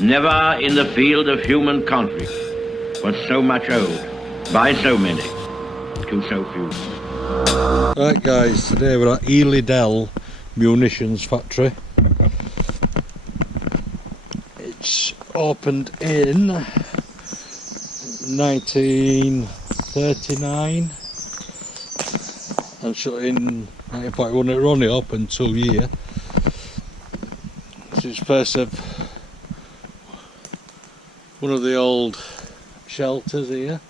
Never in the field of human conflict was so much owed by so many to so few. Right guys, today we're at Healey Hall munitions factory. It's opened in 1939 and shut in 1941. It was only open 2 years. This is first of one of the old shelters here.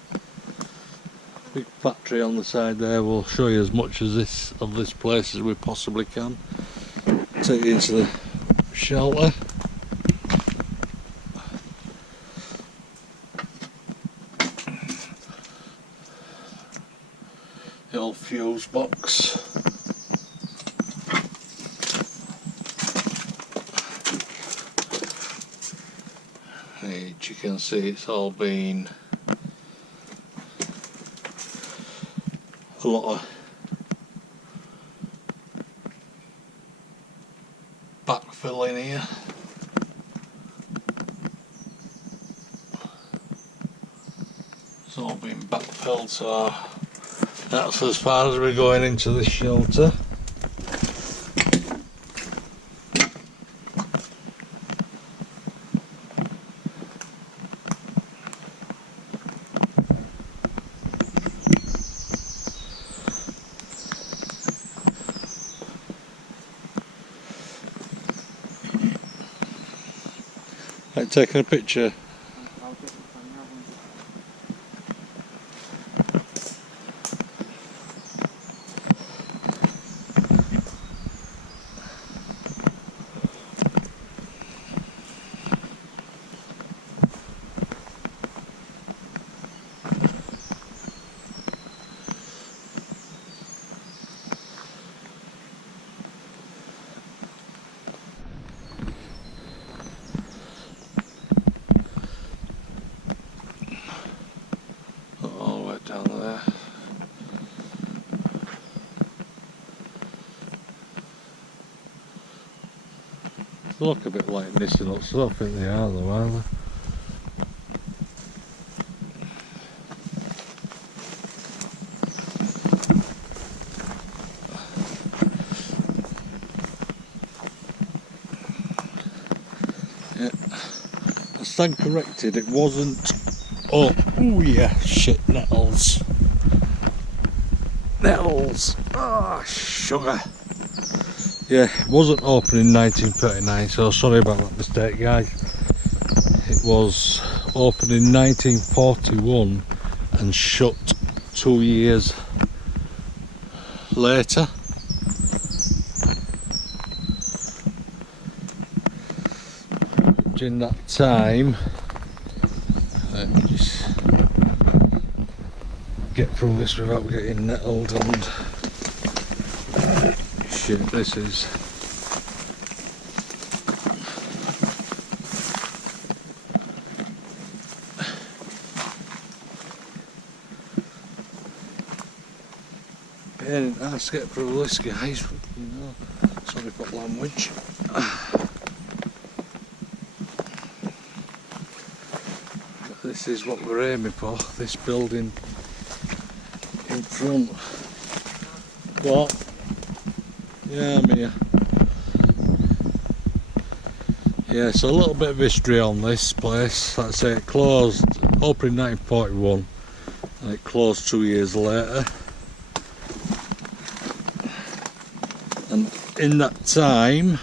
Big factory on the side there. We'll show you as much as this place as we possibly can. Take you into the shelter. The old fuse box. As you can see, it's all been a lot of backfill in here. It's all been backfilled, so that's as far as we're going into the shelter. Like taking a picture. Down there. They look a bit like this and so I think they are though, aren't they? Yeah. I stand corrected, it wasn't. Oh yeah, shit, nettles. Nettles. Ah, sugar. Yeah, it wasn't open in 1939, so sorry about that mistake, guys. It was opened in 1941 and shut 2 years later. During that time, let me just get through this without getting nettled and shit. This is pain in the ass to get through this, guys. You know, sorry for language. This is what we're aiming for, this building in front. What? Yeah, I'm here. Yeah, so a little bit of history on this place. Like I say, it closed, opened in 1941 and it closed 2 years later. And in that time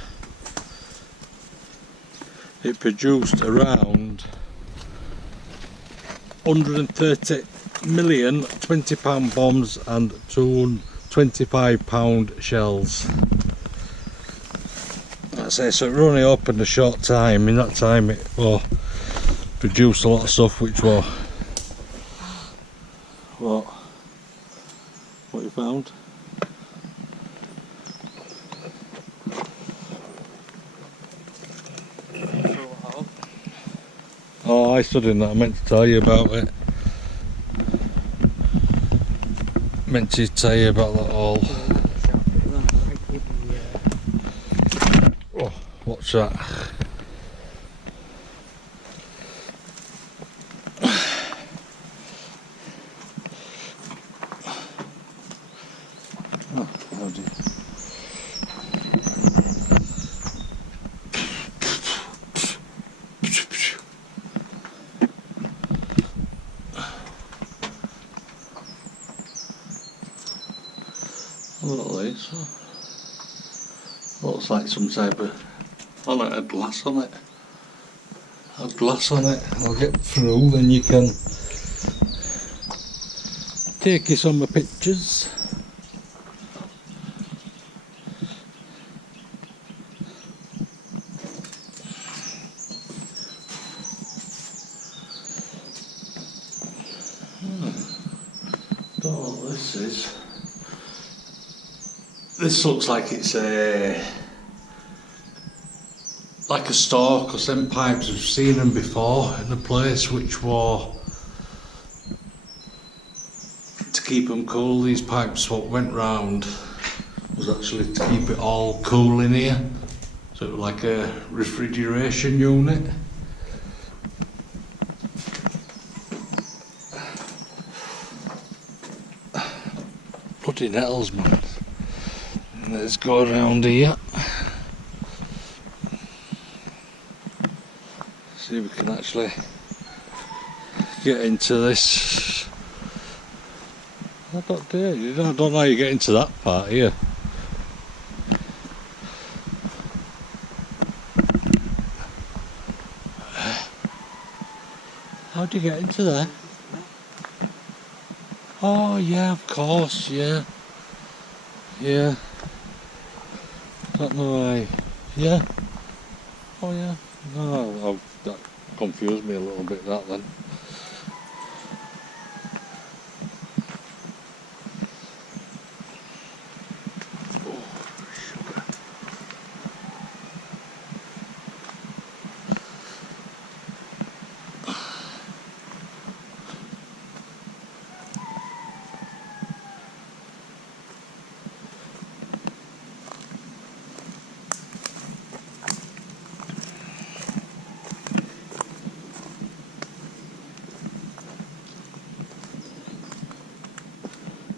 it produced around 130 million £20 bombs and 225-pound shells. That's it, so it only opened a short time. In that time it produced a lot of stuff which were what you found? Oh, I stood in that, I meant to tell you about it. Meant to tell you about that all. Oh, what's that? So, looks like some type of, oh no, a glass on it. A glass on it. I'll get through, then you can take you some pictures. Don't know what this is. This looks like it's like a store, because them pipes, we've seen them before in a place which were to keep them cool. These pipes, what went round was actually to keep it all cool in here, so it was like a refrigeration unit. Bloody nettles, man. Let's go around here. See if we can actually get into this. I don't know how you get into that part here. How do you get into there? Oh yeah, of course, yeah. Yeah. Don't know why. Yeah. Oh yeah. No, that confused me a little bit, that then.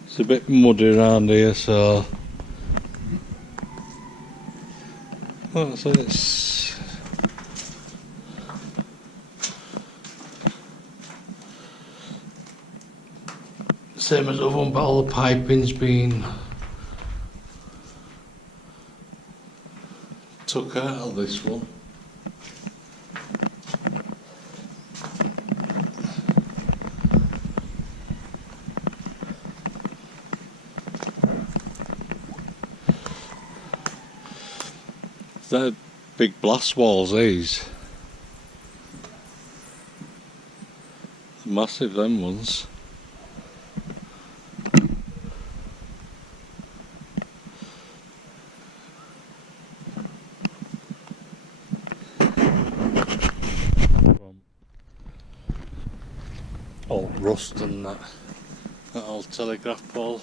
It's a bit muddy around here, so so it's same as the other one, but all the piping's been took out of this one. They're big blast walls, these. Massive, them ones. All rust and that old telegraph pole.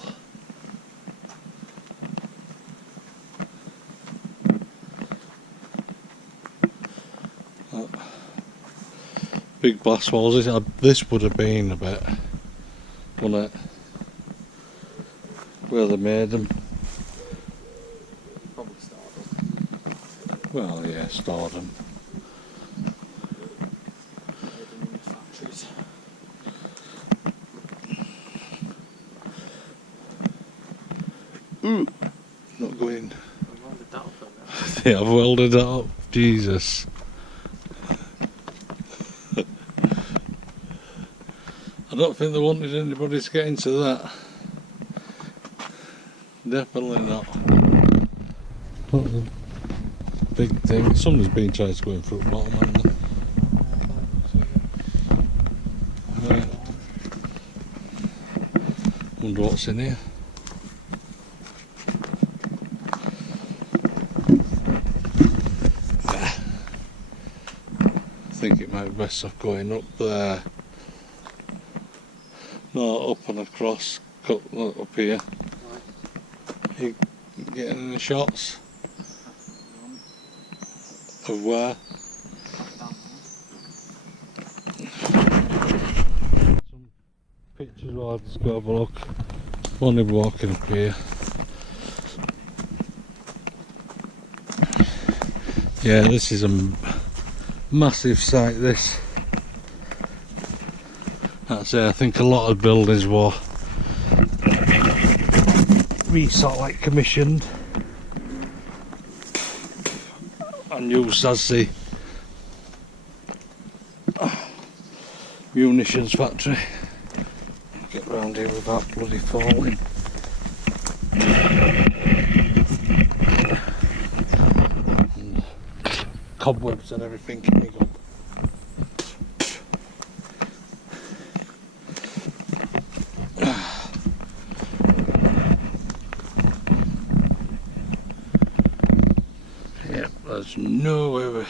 Big blast walls. This would have been a bit, wouldn't it? Where they made them. Probably stored them. Well, yeah, stored them. Factories. Ooh, not going. I've welded that up now. Yeah, I've welded that up. Jesus. I don't think they wanted anybody to get into that. Definitely not. Not the big thing. Somebody's been trying to go in through the bottom, hasn't they? Wonder what's in here. I think it might be best off going up there. No, up and across, cut up here. Right. You getting any shots of where? Some pictures, I'll just go have a look. Only walking up here. Yeah, this is a massive site, this. That's it. I think a lot of buildings were sort of like commissioned and used as the munitions factory. Get round here without bloody falling. And cobwebs and everything coming up. Yeah, there's no way we're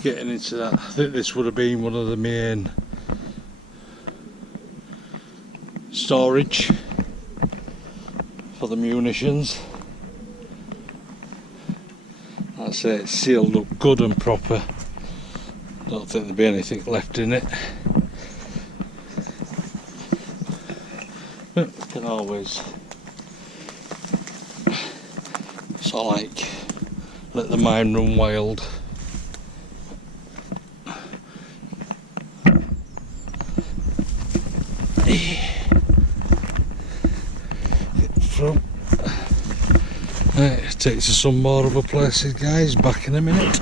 getting into that. I think this would have been one of the main storage for the munitions. I'd say it's sealed up good and proper. Don't think there'd be anything left in it. But we can always sort of like let the mind run wild. Right, takes us some more other places, guys. Back in a minute.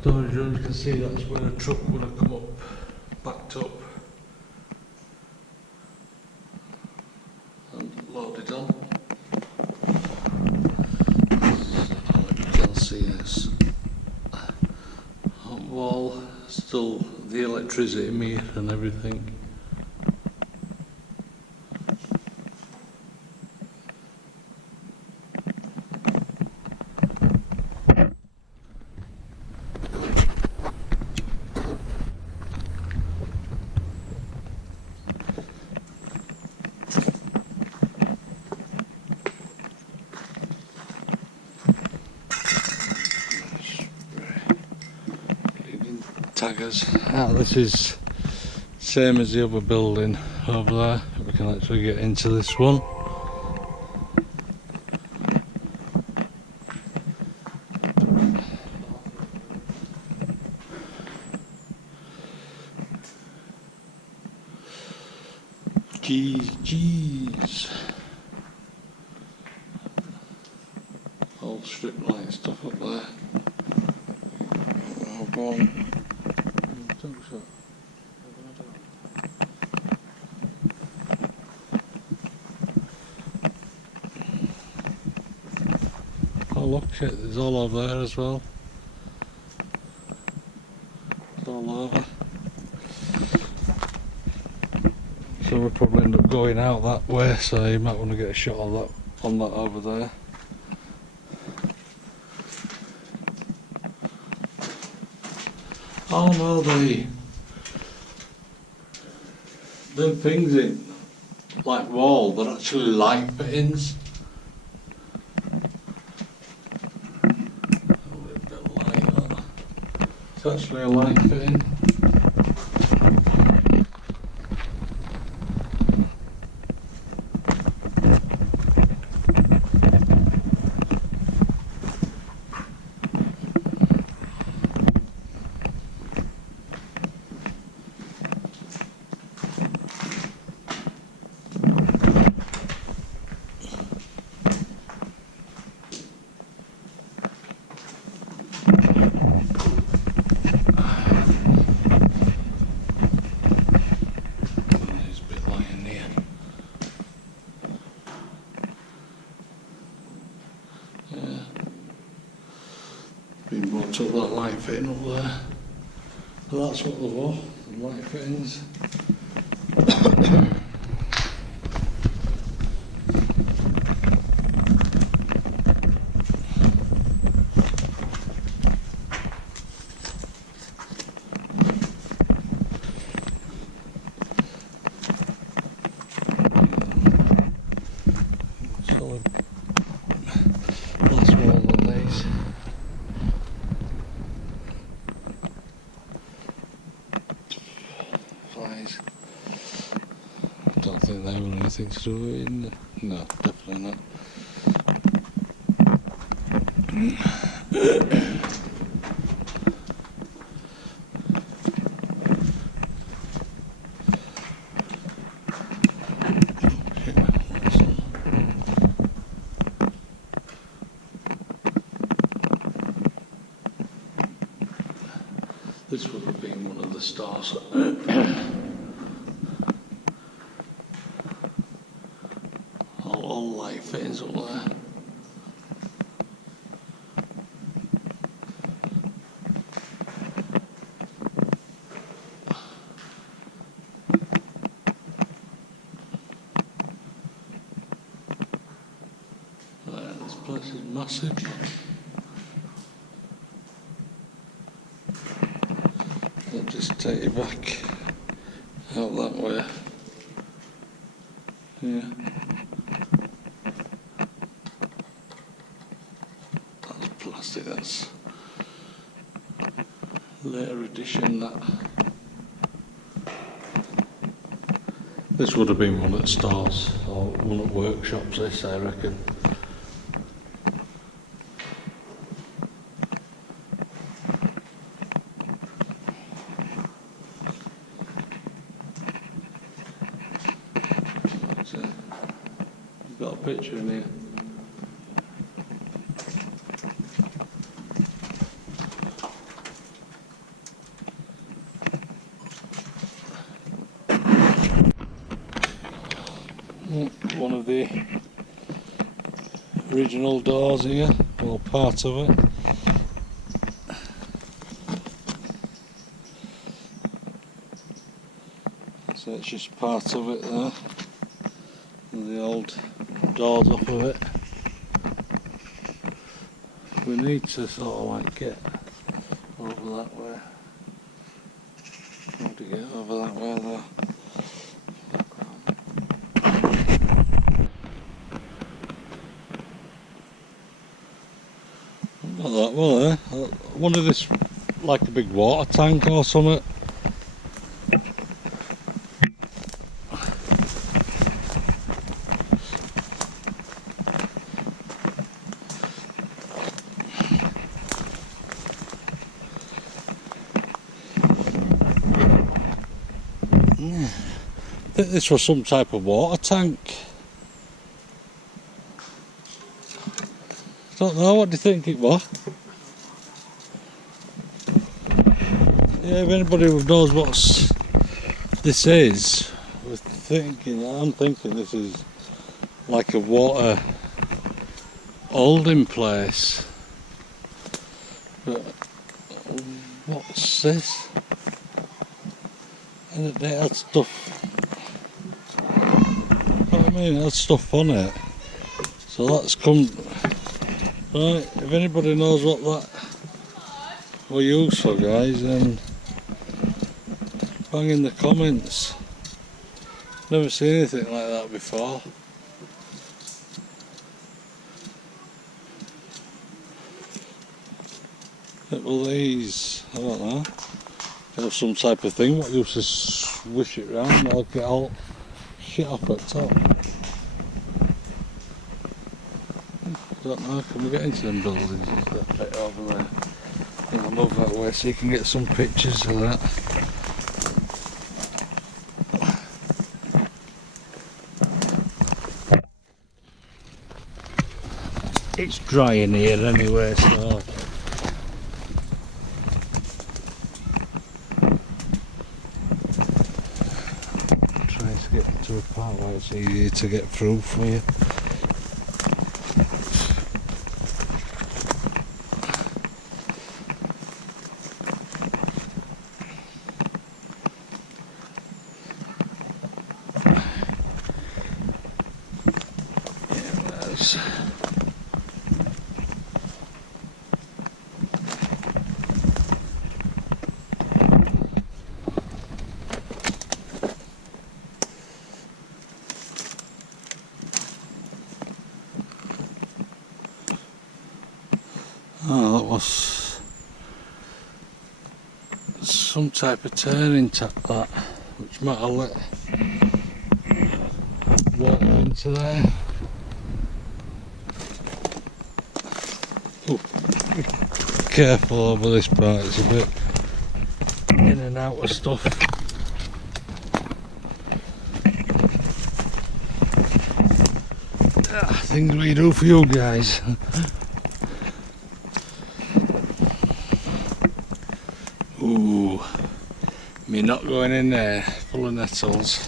Storage room, you can see that's where a truck would have come up, backed up and loaded on. You can see this hot wall, still the electricity meter and everything. Taggers. This is same as the other building over there. We can actually get into this one. Jeez. All strip light stuff up there. Oh, go on. Oh look, shit, there's all over there as well. It's all over. So we'll probably end up going out that way, so you might want to get a shot on that over there. Oh no, them things in like wall, they're actually light fittings. It's actually a light fitting. Been brought up that light fitting up there. But that's what there was, the light fittings. Solid glass wall on these. Don't think they were anything to do with it. No, definitely not. stars. all light fittings up there. This place is massive. I'll just take you back out that way. Yeah. That's plastic, that's later edition that. This would have been one at stores or one at workshops, this I reckon. Got a picture in here. One of the original doors here, or part of it. So it's just part of it there. The old doors off of it. We need to sort of like get over that way. How to get over that way there? Not that well, eh? I wonder if this like a big water tank or something. I think this was some type of water tank. Don't know, what do you think it was? Yeah, if anybody who knows what this is, I'm thinking this is like a water holding place. But what's this? And it had stuff. I mean, it had stuff on it. So that's come. Right, if anybody knows what that was used for, guys, then bang in the comments. Never seen anything like that before. Well, these, I don't know, have some type of thing what used to swish it round or get all shit off at top. I don't know, can we get into them buildings? That bit over there. I'll move that way so you can get some pictures of that. It's dry in here anyway, so try to get to a part where it's easier to get through for you. Oh, that was some type of turning tap, that, which might have let water into there. Oh, careful over this part, it's a bit in and out of stuff. Things we do for you guys. Ooh, Me not going in there, full of nettles.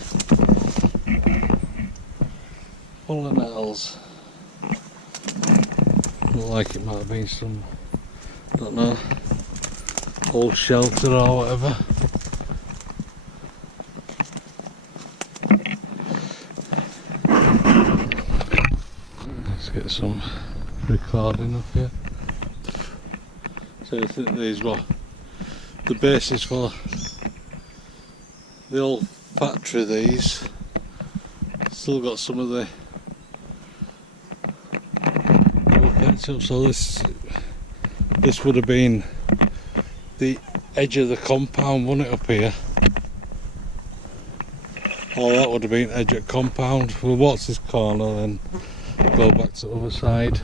Full of nettles. Look like it might have been some, don't know, old shelter or whatever. Let's get some recording up here. So I think these were the basis for the old factory. These still got some of the old fence up, so this would have been the edge of the compound, wouldn't it, up here? Or that would have been edge of compound. We'll watch this corner then go back to the other side.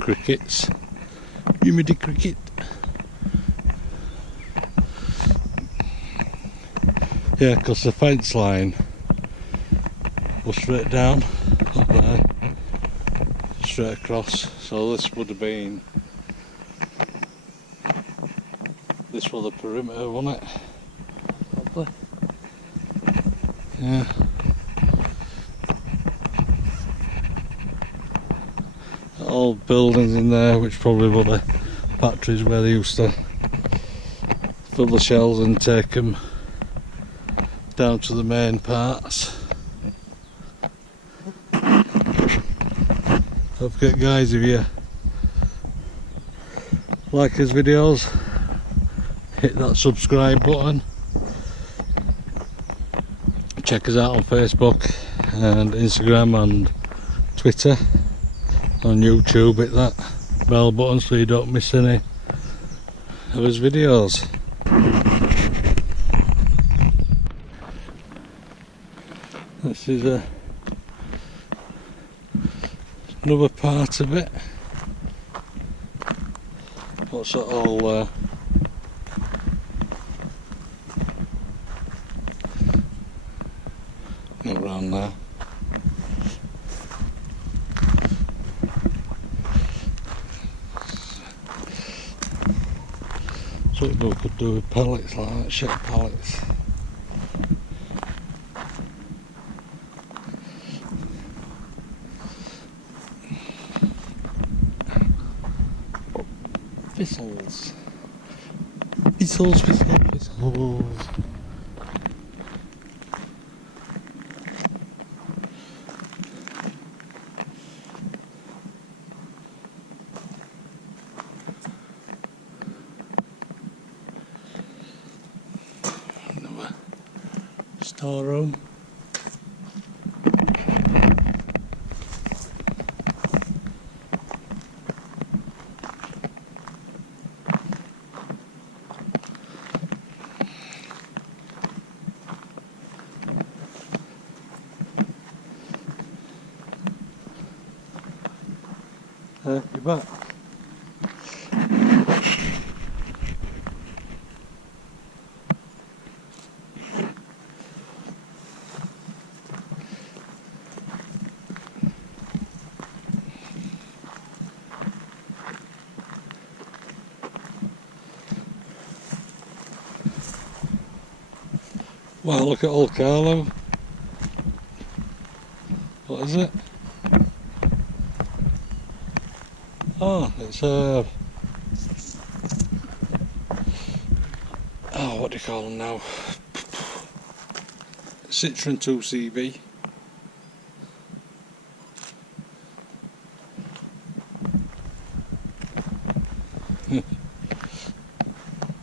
Crickets. Humidity cricket. Yeah, because the fence line was straight down up there, straight across. So this would have been, this was the perimeter, wasn't it? Probably. Yeah. Old buildings in there, which probably were the factories where they used to fill the shells and take them down to the main parts. Don't forget, guys, if you like his videos, hit that subscribe button. Check us out on Facebook and Instagram and Twitter. On YouTube, hit that bell button so you don't miss any of his videos. This is another part of it. What's that all around there? So we could do with pallets like that, ship pallets. Thistles. Thistles, thistles, thistles. Storeroom. You're back. Wow, look at old Carlo. What is it? Oh, it's oh, what do you call them now? Citroen 2CV.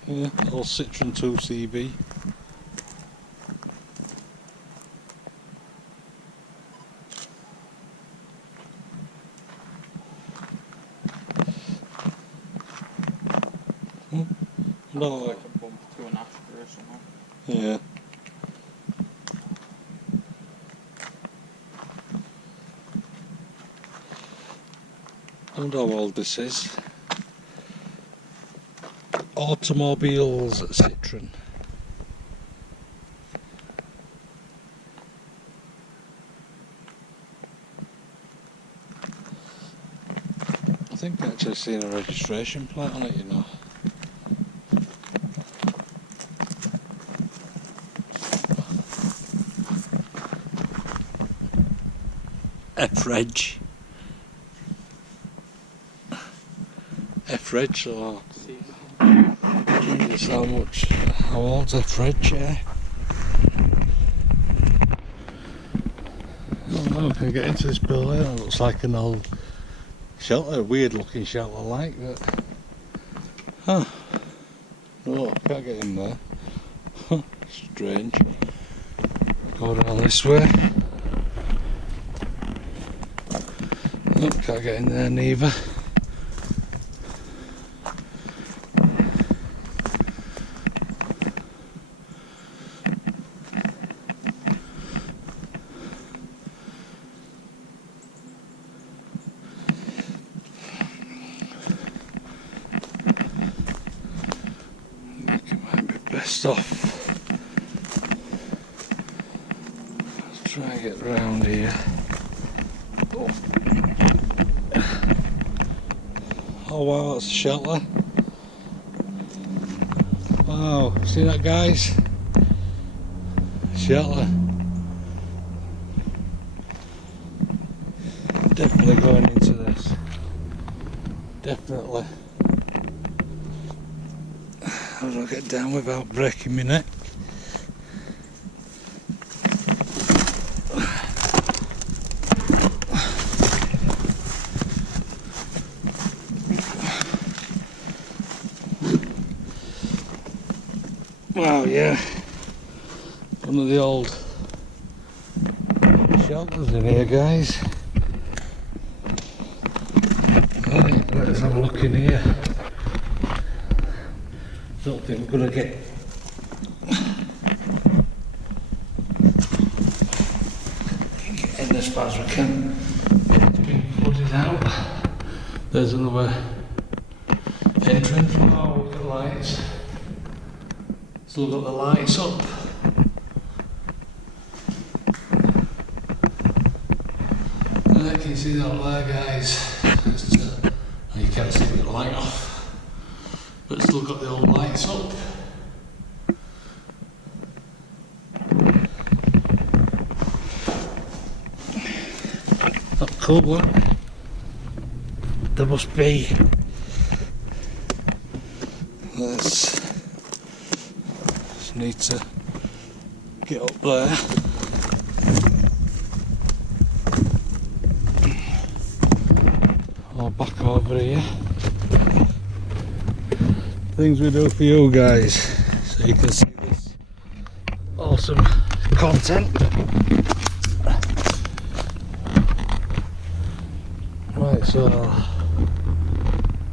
Yeah, old Citroen 2CV. No, Like a bump to an Astra or something. yeah. I wonder how old this is. Automobiles Citroen. think I actually seen a registration plate on it, you know. F-Reg. F-Reg, so it's how old's F-Reg, yeah? I don't know if I can get into this building. It looks like an old shelter, weird looking shelter like that. Huh. No, I can't get in there. Strange. Go down this way. No, can't get in there neither. Best off. Let's try and get round here. Oh wow, that's a shelter. Wow, see that, guys? Shelter. Definitely going into this. Definitely. How do I get down without breaking my neck? Wow, yeah. One of the old shelters in here, guys. Right, let's have a look in here. Don't think we're going to get in as far as we can. It's been flooded out. There's another entrance. Wow, look at the lights. Still got the lights up. There, can you see that there, guys? You can't see the light off. But still got the old lights up. Not cool, what? There must be. Let's just need to get up there. Or back over here. Things we do for you guys, so you can see this awesome content. Right, so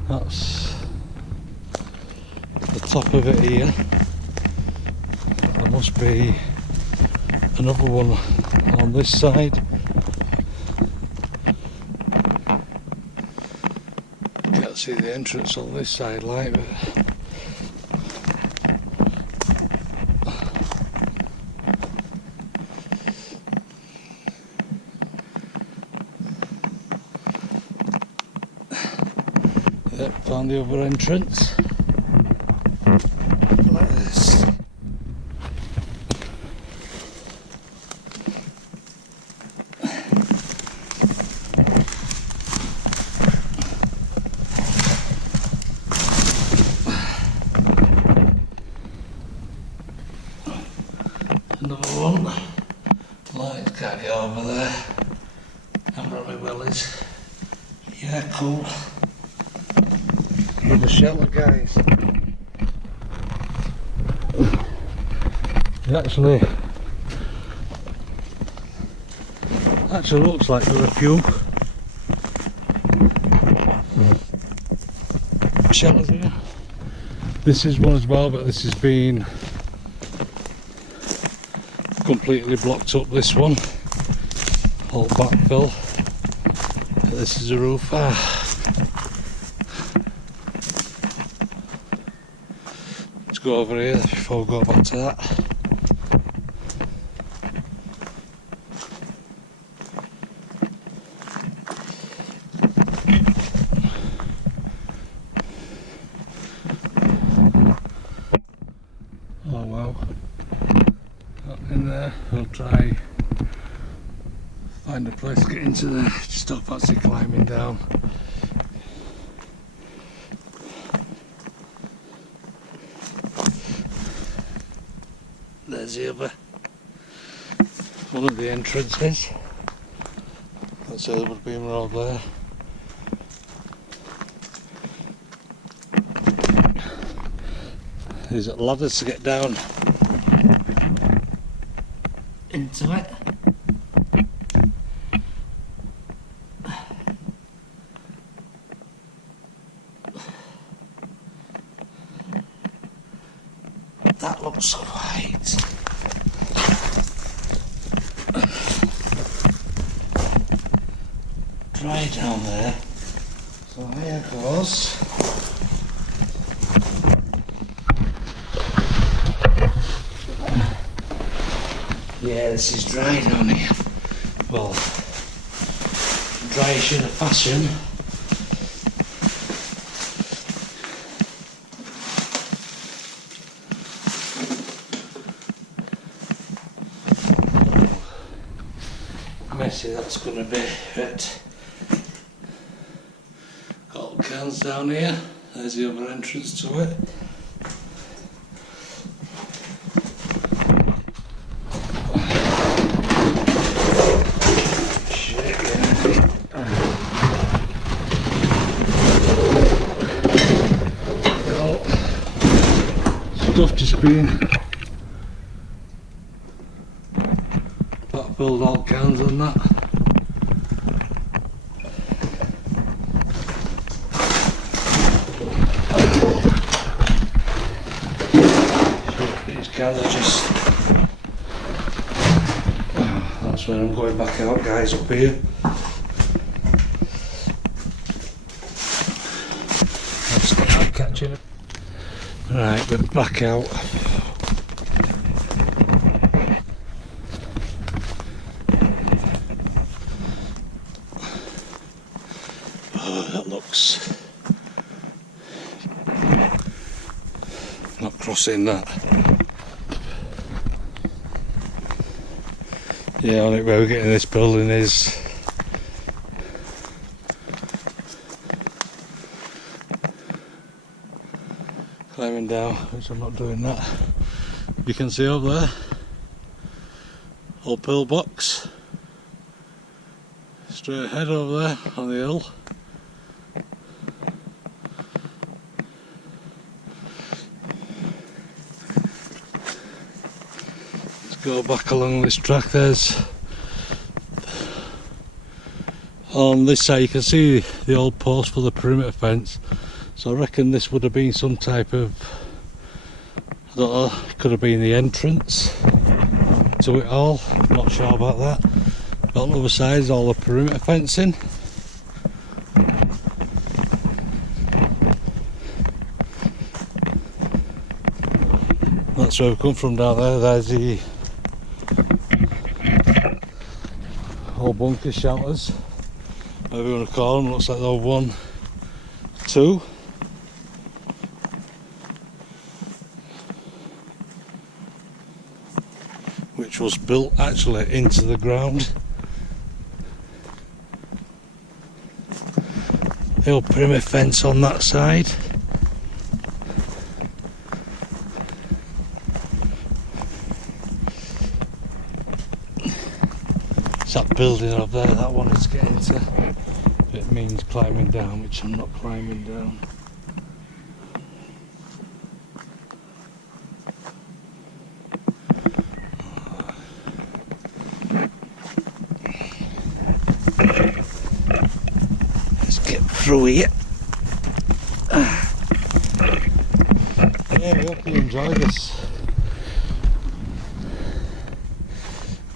that's the top of it here. There must be another one on this side. Can't see the entrance on this side like that. Found the other entrance. Like this. Another one. Lights can't get over there. And probably wellies. Yeah, cool. The shelter, guys. It actually looks like there are a few shelters here. This is one as well, but this has been completely blocked up, this one. All backfill. This is a roof. Go over here before we go back to that. there. We'll try find a place to get into there. Just stop fancy climbing down. There's the other one of the entrances. That's the other beam road there. There's ladders to get down into it. That looks quite dry down there. So here goes. Yeah, this is dry down here. Well, dryish in a fashion. Messy that's going to be, but got all cans down here. There's the other entrance to it. Stuff just being filled all cans on that. These cans are just that's where I'm going back out, guys, up here. Let's get that catching up. Right, we're back out. Oh, that looks... not crossing that. Yeah, on it where we're getting this building is... climbing down, which I'm not doing that. You can see over there, old pillbox, straight ahead over there on the hill. Let's go back along this track. There's, on this side you can see the old post for the perimeter fence. So I reckon this would have been some type of, I don't know, could have been the entrance to it all, not sure about that. But on the other side is all the perimeter fencing. That's where we've come from down there. There's the old bunker shelters, whatever you want to call them. Looks like they're 1, 2. Which was built actually into the ground. The old perimeter fence on that side. It's that building up there, that one is getting to. It means climbing down, which I'm not climbing down. Through here. Yeah, we hope you enjoy this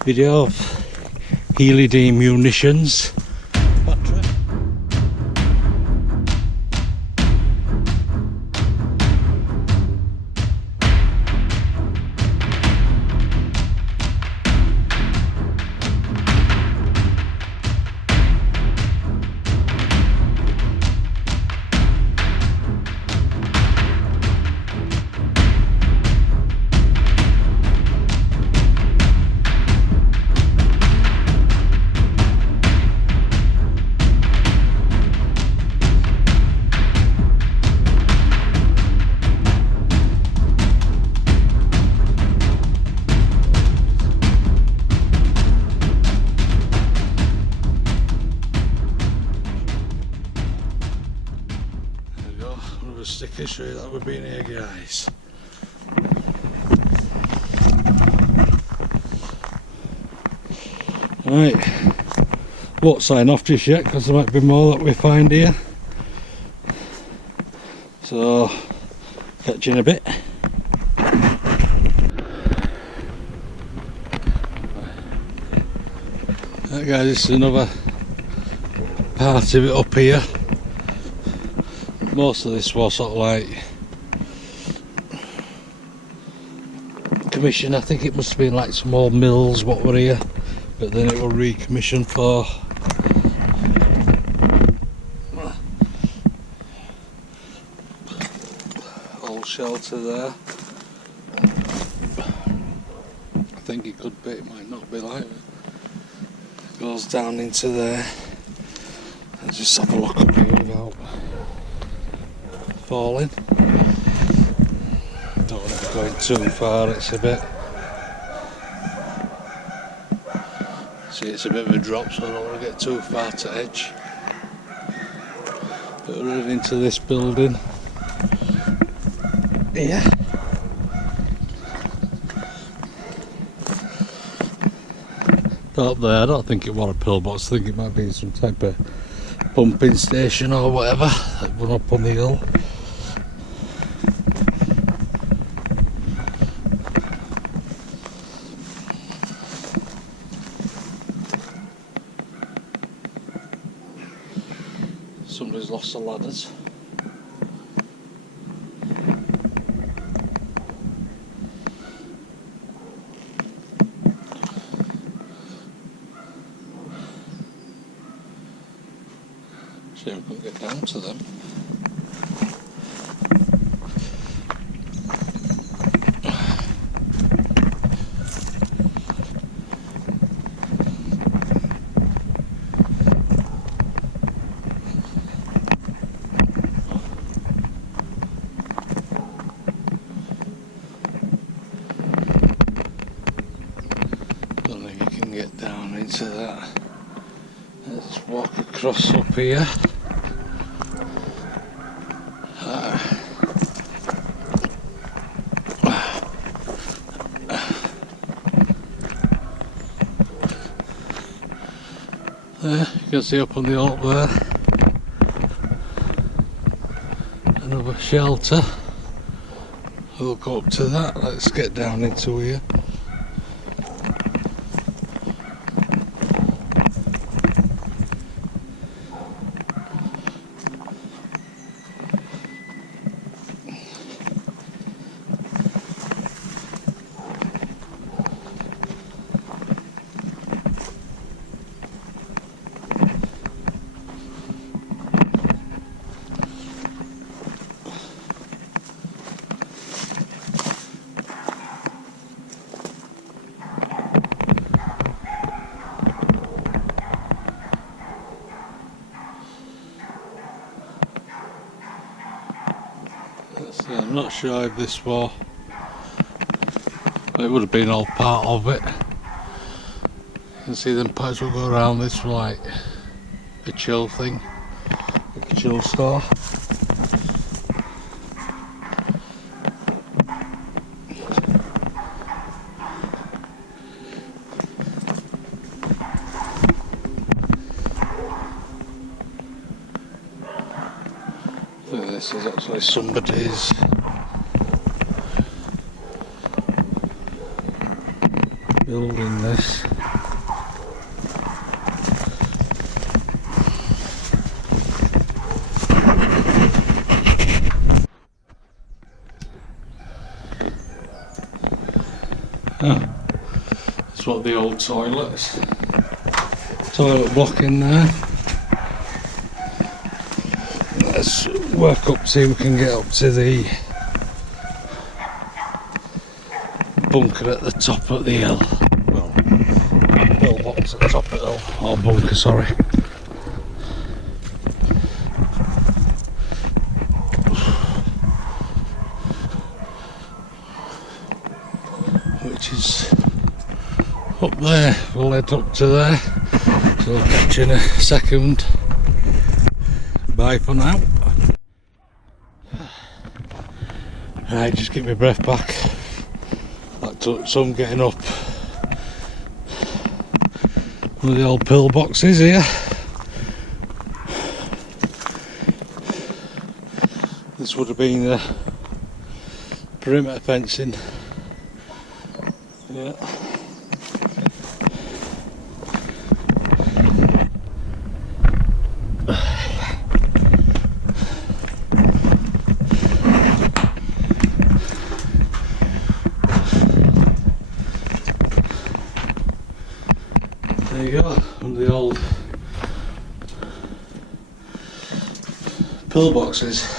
video of Healey Munitions Factory. Another sticker show that we've been here, guys. Right, won't sign off just yet because there might be more that we find here. So, catch you in a bit. Right guys, this is another part of it up here. Most of this was sort of like commission. I think it must have been like some old mills what were here, but then it was recommissioned for old shelter there. I think it could be, it might not be like it. Goes down into there. Let's just have a look up here without falling. Don't want to be going too far, it's a bit. See, it's a bit of a drop, so I don't want to get too far to edge. But we're running into this building here. Up there, I don't think it was a pillbox, I think it might be some type of pumping station or whatever that went up on the hill. Somebody's lost the ladders. Shame we couldn't get down to them. Don't think you can get down into that. Let's walk across up here. There, you can see up on the alt there, another shelter. We'll go up to that. Let's get down into here. I'm not sure if this was, it would have been all part of it. You can see them pipes will go around this for like a chill thing, like a chill store. I think this is actually somebody's building this. Oh, that's what the old toilet block in there. Let's work up, see if we can get up to the bunker at the top of the hill. Well, pillbox at the top of the hill, or bunker, sorry. Which is up there. We'll head up to there. So I'll catch you in a second. Bye for now. Right, just get my breath back. That took some getting up. One of the old pillboxes here. This would have been the perimeter fencing. Yeah. There you go, one of the old pillboxes.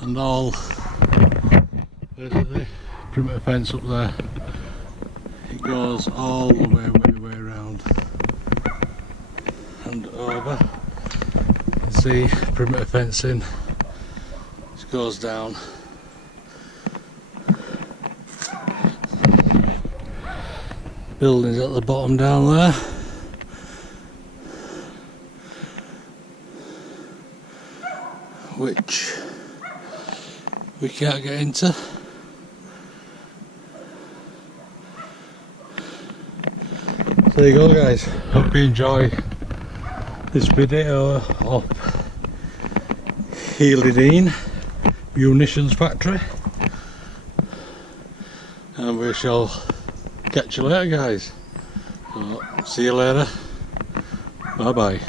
And all basically perimeter fence up there. It goes all the way around and over. You can see perimeter fencing just goes down. Buildings at the bottom down there. Which we can't get into. There you go guys, hope you enjoy this video of Healey Munitions Factory, and we shall catch you later guys. So, see you later, bye bye.